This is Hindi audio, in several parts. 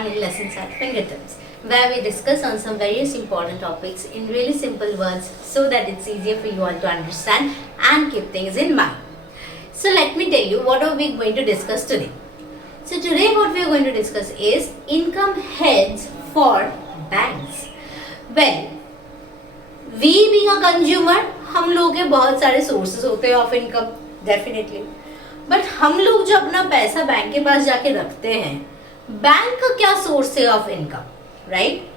online lessons at fingertips, where we discuss on some various important topics in really simple words so that it's easier for you all to understand and keep things in mind. So let me tell you what are we going to discuss today. So today what we are going to discuss is income heads for banks. Well, we being a consumer, हम लोग के बहुत सारे sources होते हैं of income, definitely. बट हम लोग जो अपना पैसा बैंक के पास जाके रखते हैं, बैंक का क्या सोर्स है ऑफ इनकम, राइट?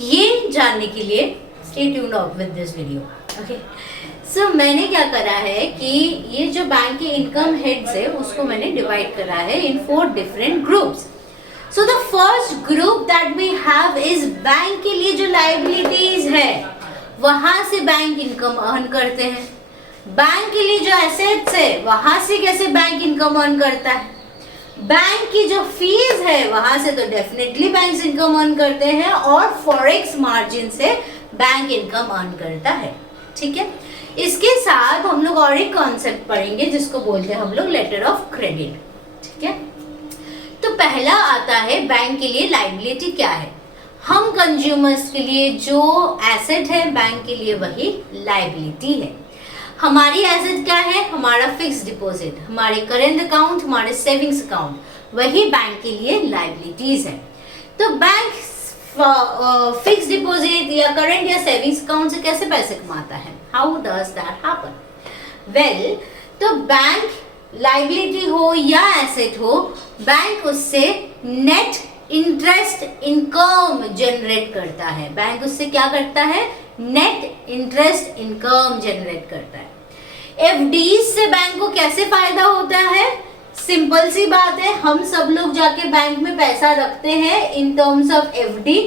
ये जानने के लिए stay tuned up with this video, okay? So मैंने क्या करा है कि ये जो बैंक के इनकम हेड्स है उसको मैंने डिवाइड करा है in 4 different groups. So the first group that we have is bank के लिए जो लायबिलिटीज है वहां से बैंक इनकम अर्न करते हैं. बैंक के लिए जो एसेट्स है वहां से कैसे बैंक इनकम अर्न करता है. बैंक की जो फीस है वहां से तो डेफिनेटली बैंक इनकम अर्न करते हैं और फॉरेक्स मार्जिन से बैंक इनकम अर्न करता है. ठीक है, इसके साथ हम लोग और एक कॉन्सेप्ट पढ़ेंगे जिसको बोलते हैं हम लोग लेटर ऑफ क्रेडिट. ठीक है, तो पहला आता है बैंक के लिए लायबिलिटी क्या है. हम कंज्यूमर्स के लिए जो एसेट है बैंक के लिए वही लायबिलिटी है. हमारी एसेट क्या है? हमारा फिक्स डिपॉजिट, हमारे करेंट अकाउंट, हमारे सेविंग्स अकाउंट, वही बैंक के लिए लायबिलिटीज है. तो बैंक फिक्स डिपॉजिट या करेंट या सेविंग्स अकाउंट से कैसे पैसे कमाता है? How does that happen? Well, तो बैंक लायबिलिटी हो या एसेट हो, बैंक उससे नेट इंटरेस्ट इनकम जनरेट करता है. बैंक उससे क्या करता है? नेट इंटरेस्ट इनकम जनरेट करता है. एफडी से बैंक को कैसे फायदा होता है? सिंपल सी बात है, हम सब लोग जाके बैंक में पैसा रखते हैं in terms of FD.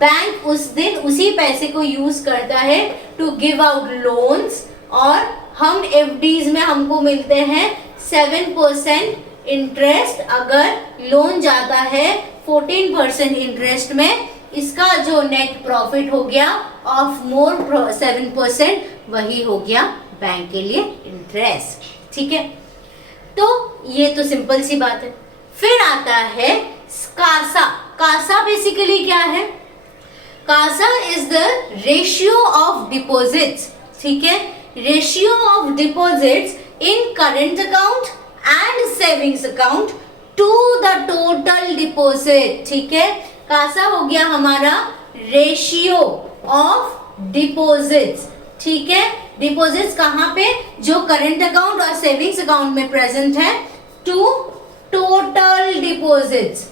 Bank उस दिन उसी पैसे को यूज करता है टू गिव आउट लोन्स और हम एफडीज में हमको मिलते हैं 7% इंटरेस्ट. अगर लोन जाता है 14% इंटरेस्ट में, इसका जो नेट प्रॉफिट हो गया ऑफ मोर 7% वही हो गया बैंक के लिए इंटरेस्ट. ठीक है, तो ये तो सिंपल सी बात है. फिर आता है कासा. कासा बेसिकली क्या है? CASA is the ratio of deposits. ठीक है, ratio of deposits in current account and savings account to the total deposit. ठीक है, कासा हो गया हमारा रेशियो ऑफ डिपॉजिट्स. ठीक है, डिपॉजिट्स कहां पे? जो करंट अकाउंट और सेविंग्स अकाउंट में प्रेजेंट है, टू टोटल डिपॉजिट्स.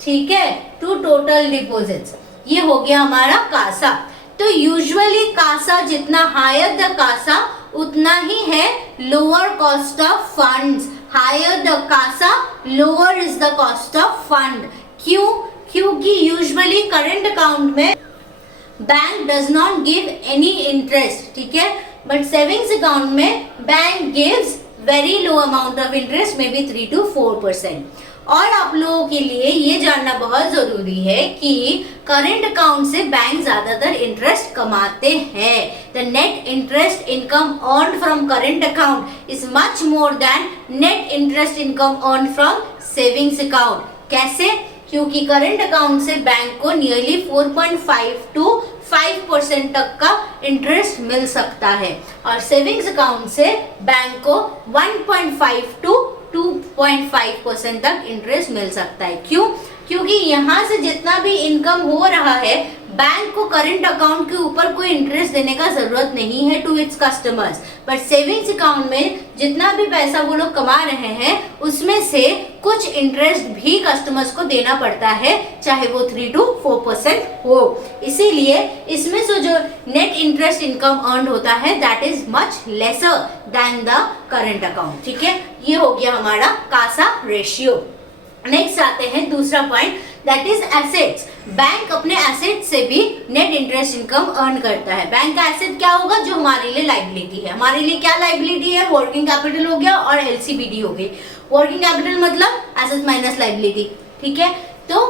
ठीक है, टू टोटल डिपॉजिट्स, ये हो गया हमारा कासा. तो यूजुअली कासा जितना हायर द कासा उतना ही है lower cost of funds. Higher the CASA lower is the cost of fund. क्यों? क्योंकि यूजुअली करंट अकाउंट में bank does not give any interest. ठीक है, बट सेविंग्स अकाउंट में bank gives very low amount of interest, maybe 3 to 4%. और आप लोगों के लिए ये जानना बहुत जरूरी है कि करंट अकाउंट से बैंक ज्यादातर इंटरेस्ट कमाते हैं. The net interest income earned from current account is much more than net interest income earned from savings account. कैसे? क्योंकि करंट अकाउंट से बैंक को नियरली 4.5 to 5% तक का इंटरेस्ट मिल सकता है और सेविंग्स अकाउंट से बैंक को 1.5 to 2.5% तक इंटरेस्ट मिल सकता है. क्यों? क्योंकि यहाँ से जितना भी इनकम हो रहा है बैंक को करंट अकाउंट के ऊपर कोई इंटरेस्ट देने का जरूरत नहीं है to its customers. But savings account में जितना भी पैसा वो लोग कमा रहे हैं उसमें से कुछ इंटरेस्ट भी कस्टमर्स को देना पड़ता है, चाहे वो 3 to 4% हो. इसीलिए इसमें से जो नेट इंटरेस्ट इनकम अर्न होता है that is much lesser than the current account. ठीक है, ये हो गया हमारा कासा रेशियो. नेक्स्ट आते हैं दूसरा point, that is assets. Bank अपने एसेट से भी नेट इंटरेस्ट इनकम अर्न करता है. बैंक का एसेट क्या होगा? जो हमारे लिए लायबिलिटी है. हमारे लिए क्या लायबिलिटी है? वर्किंग कैपिटल हो गया और एलसीबीडी हो गई. वर्किंग कैपिटल मतलब एसेट माइनस लायबिलिटी. ठीक है, तो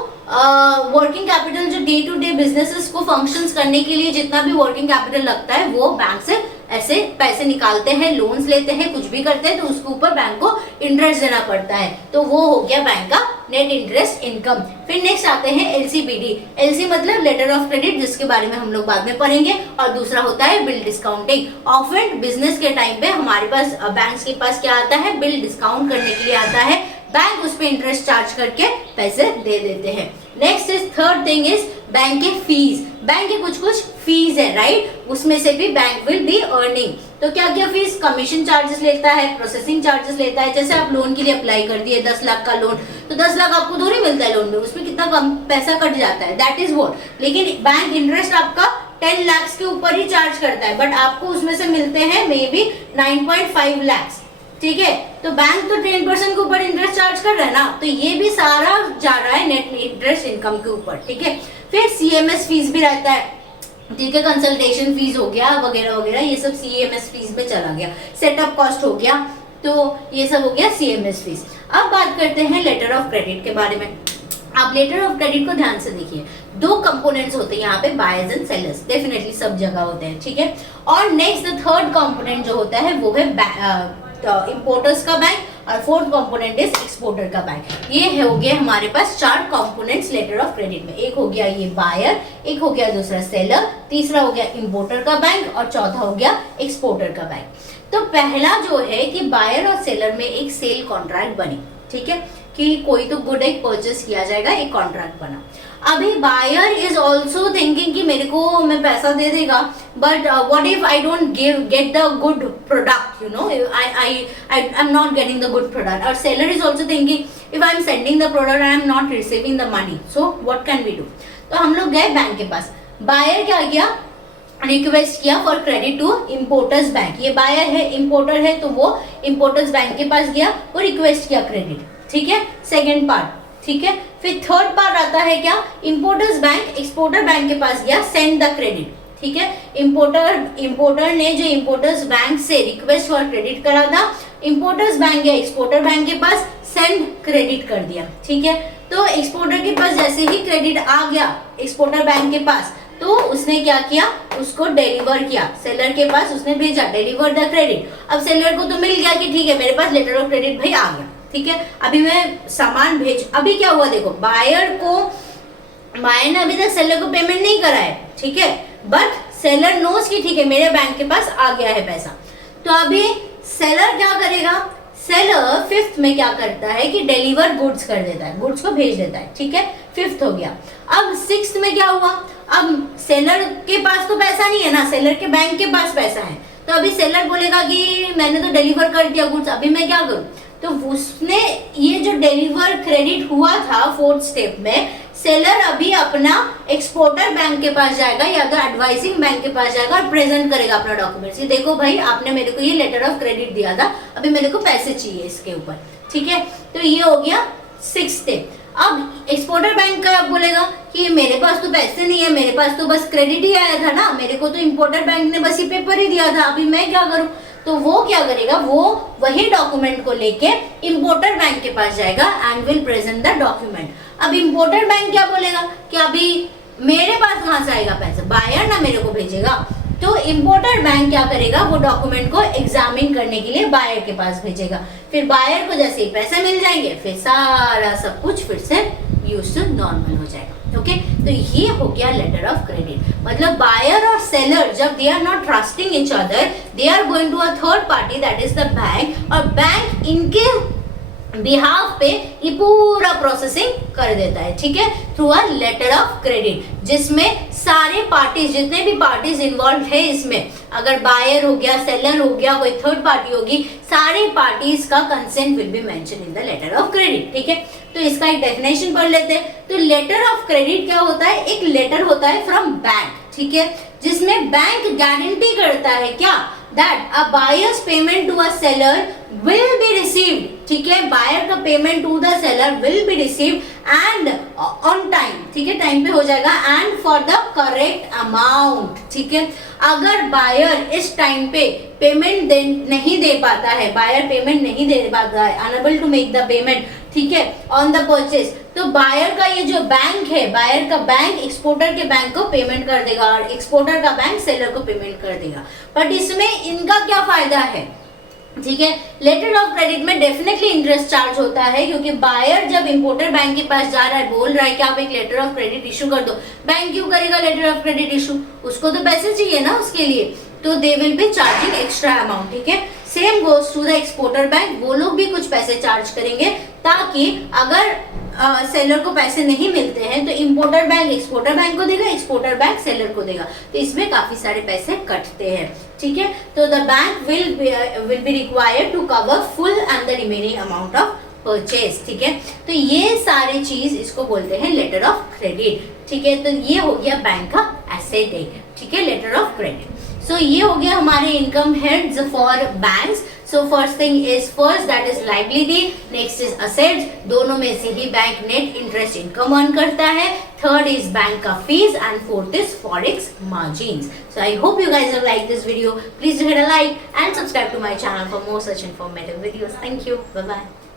वर्किंग कैपिटल जो डे टू डे बिजनेसेस को फंक्शंस करने के लिए जितना भी वर्किंग कैपिटल लगता है वो बैंक से ऐसे पैसे निकालते हैं, लोन्स लेते हैं, कुछ भी करते हैं तो उसके ऊपर बैंक को इंटरेस्ट देना पड़ता है, तो वो हो गया बैंक का नेट इंटरेस्ट इनकम। फिर नेक्स्ट आते हैं एलसीबीडी। एलसी मतलब लेटर ऑफ क्रेडिट, जिसके बारे में हम लोग बाद में पढ़ेंगे। और दूसरा होता है बिल डिस्काउंटिंग। ऑफन बिजनेस के टाइम पे हमारे पास बैंक के पास क्या आता है, बिल डिस्काउंट करने के लिए आता है, बैंक उस पर इंटरेस्ट चार्ज करके पैसे दे देते हैं। Next is third thing is bank के फीस। बैंक के कुछ फीस है, राइट, उसमें से भी बैंक विल बी अर्निंग। तो क्या क्या फीस, कमीशन चार्जेस लेता है, प्रोसेसिंग चार्जेस लेता है। जैसे आप लोन के लिए अप्लाई कर दिए 10 लाख का लोन, तो 10 लाख आपको थोड़ी मिलता है लोन में, उसमें कितना कम पैसा कट जाता है, दैट इज व्हाट। लेकिन बैंक इंटरेस्ट आपका 10 लाख के ऊपर ही चार्ज करता है, बट आपको उसमें से मिलते हैं मे बी 9.5 लाख, ठीक है। तो बैंक तो 10% के ऊपर इंटरेस्ट चार्ज कर रहा है ना, तो ये भी सारा जा रहा है नेट इंटरेस्ट इनकम के ऊपर, ठीक है। फिर सीएमएस फीस भी रहता है, ठीक है, कंसल्टेशन फीस हो गया वगैरह वगैरह, ये सब सीएमएस फीस में चला गया। सेटअप कॉस्ट हो गया, तो ये सब हो गया सीएमएस फीस। अब बात करते हैं लेटर ऑफ क्रेडिट के बारे में। आप लेटर ऑफ क्रेडिट को ध्यान से देखिए, 2 कंपोनेंट्स होते हैं यहाँ पे, बायर्स एंड सेलर्स, डेफिनेटली सब जगह होते हैं, ठीक है। और नेक्स्ट थर्ड कंपोनेंट जो होता है वो है इंपोर्टर्स का बैंक, और फोर्थ कंपोनेंट इज एक्सपोर्टर का बैंक। ये हो गया हमारे पास 4 कंपोनेंट्स लेटर ऑफ क्रेडिट में। एक हो गया ये बायर, एक हो गया दूसरा सेलर, तीसरा हो गया इंपोर्टर का बैंक, और चौथा हो गया एक्सपोर्टर का बैंक। तो पहला जो है कि बायर और सेलर में एक सेल कॉन्ट्रैक्ट बनी, ठीक है, कि कोई तो गुड एक परचेस किया जाएगा, एक कॉन्ट्रैक्ट बना। अभी बायर इज ऑल्सो थिंकिंग कि मेरे को मैं पैसा दे देगा, but what if I don't get the good product, you know, I am not getting the good product. और seller is also thinking if I am sending the product I am not receiving the money, so what can we do. तो हम लोग गए बैंक के पास, बायर क्या किया, रिक्वेस्ट किया for credit to importer's bank. ये बायर है, इंपोर्टर है, तो वो इंपोर्टर्स बैंक के पास गया, वो रिक्वेस्ट किया क्रेडिट, ठीक है, सेकेंड पार्ट, ठीक है। फिर थर्ड पार्ट आता है क्या, इंपोर्टर्स बैंक एक्सपोर्टर बैंक के पास गया, सेंड द क्रेडिट, ठीक है। इंपोर्टर ने जो इंपोर्टर्स बैंक से रिक्वेस्ट फॉर क्रेडिट करा था, इंपोर्टर्स बैंक गया एक्सपोर्टर बैंक के पास, सेंड क्रेडिट कर दिया, ठीक है। तो एक्सपोर्टर के पास जैसे ही क्रेडिट आ गया एक्सपोर्टर बैंक के पास, तो उसने क्या किया, उसको डिलीवर किया, सेलर के पास उसने भेजा, डिलीवर द क्रेडिट। अब सेलर को तो मिल गया कि ठीक है मेरे पास लेटर ऑफ क्रेडिट भाई आ गया, ठीक है, अभी मैं सामान भेज। अभी क्या हुआ देखो, बायर ने अभी तक सेलर को पेमेंट नहीं करा है, ठीक है, बट सेलर नोस कि ठीक है मेरे बैंक के पास आ गया है पैसा। तो अभी सेलर क्या करेगा, सेलर फिफ्थ में क्या करता है कि डिलीवर गुड्स कर देता है, गुड्स को भेज देता है, ठीक है, फिफ्थ हो गया। अब सिक्स्थ में क्या हुआ, अब सेलर के पास तो पैसा नहीं है ना, सेलर के बैंक के पास पैसा है, तो अभी सेलर बोलेगा कि मैंने तो डिलीवर कर दिया गुड्स, अभी मैं क्या करूं। तो उसने ये जो डिलीवर क्रेडिट हुआ था फोर्थ स्टेप में, सेलर अभी अपना एक्सपोर्टर बैंक के पास जाएगा या तो एडवाइजिंग बैंक के पास जाएगा और प्रेजेंट करेगा अपना डॉक्यूमेंट्स, देखो भाई आपने मेरे को ये लेटर ऑफ क्रेडिट दिया था, अभी मेरे को पैसे चाहिए इसके ऊपर, ठीक है। तो ये हो गया सिक्स स्टेप। अब एक्सपोर्टर बैंक का बोलेगा कि मेरे पास तो पैसे नहीं है, मेरे पास तो बस क्रेडिट ही आया था ना, मेरे को तो इंपोर्टर बैंक ने बस ये पेपर ही दिया था, अभी मैं क्या करूं। तो वो क्या करेगा, वो वही डॉक्यूमेंट को लेके इंपोर्टर बैंक के पास जाएगा and will present the document. अब इंपोर्टर बैंक क्या बोलेगा कि अभी मेरे पास कहां से आएगा पैसा, बायर ना मेरे को भेजेगा। तो इंपोर्टर बैंक क्या करेगा, वो डॉक्यूमेंट को एग्जामिन करने के लिए बायर के पास भेजेगा, फिर बायर को जैसे ही पैसे मिल जाएंगे फिर सारा सब कुछ फिर से यूज टू नॉर्मल हो जाएगा, ओके। तो ये हो गया लेटर ऑफ क्रेडिट, मतलब बायर और सेलर जब they are not trusting each other, they are going to a third party that is the bank, और बैंक इनके बिहाफ पे ये पूरा प्रोसेसिंग कर देता है, ठीक है, through a letter of credit, जिसमें सारे पार्टीज, जितने भी पार्टीज इन्वॉल्व है इसमें, अगर बायर हो गया, सेलर हो गया, कोई थर्ड पार्टी होगी, सारे पार्टीज का consent will be mention in the letter of credit, ठीक है। तो इसका एक डेफिनेशन पढ़ लेते हैं। तो लेटर ऑफ क्रेडिट क्या होता है, एक लेटर होता है फ्रॉम बैंक, ठीक है, जिसमें बैंक गारंटी करता है क्या, that a buyer's payment to a seller will be received, ठीक है, बायर का payment to the seller will be received and on time, ठीक है, टाइम पे हो जाएगा, and for the correct amount, ठीक है। अगर बायर इस टाइम पे पेमेंट नहीं दे पाता है, बायर पेमेंट नहीं दे पाता है, unable to make the payment, ठीक है, ऑन द परचेज, तो बायर का ये जो बैंक है, बायर का बैंक एक्सपोर्टर के बैंक को पेमेंट कर देगा और एक्सपोर्टर का बैंक सेलर को पेमेंट कर देगा। बट इसमें इनका क्या फायदा है, ठीक है, लेटर ऑफ क्रेडिट में डेफिनेटली इंटरेस्ट चार्ज होता है, क्योंकि बायर जब इंपोर्टर बैंक के पास जा रहा है, बोल रहा है कि आप एक लेटर ऑफ क्रेडिट इशू कर दो, बैंक क्यों करेगा लेटर ऑफ क्रेडिट इशू, उसको तो पैसे चाहिए ना उसके लिए, तो they will be charging extra amount, ठीक है। Same goes to the exporter bank, वो लोग भी कुछ पैसे चार्ज करेंगे, ताकि अगर सेलर को पैसे नहीं मिलते हैं तो इंपोर्टर बैंक एक्सपोर्टर बैंक को देगा, एक्सपोर्टर बैंक सेलर को देगा, तो इसमें काफी सारे पैसे कटते हैं, ठीक है। तो the bank will be required to cover full and the remaining amount of purchase, ठीक है। तो ये सारे चीज इसको बोलते हैं लेटर ऑफ क्रेडिट, ठीक है। तो ये हो गया बैंक का एसेट है, ठीक है, लेटर ऑफ क्रेडिट। सो ये हो गया हमारे income heads for banks. So first thing is first that is liability, next is assets, दोनों में से ही bank net interest income earn करता है, थर्ड इज बैंक का fees and fourth is forex margins. So I hope you guys have liked this video. Please do hit a like and subscribe to my channel for more such informative videos. Thank you. Bye bye.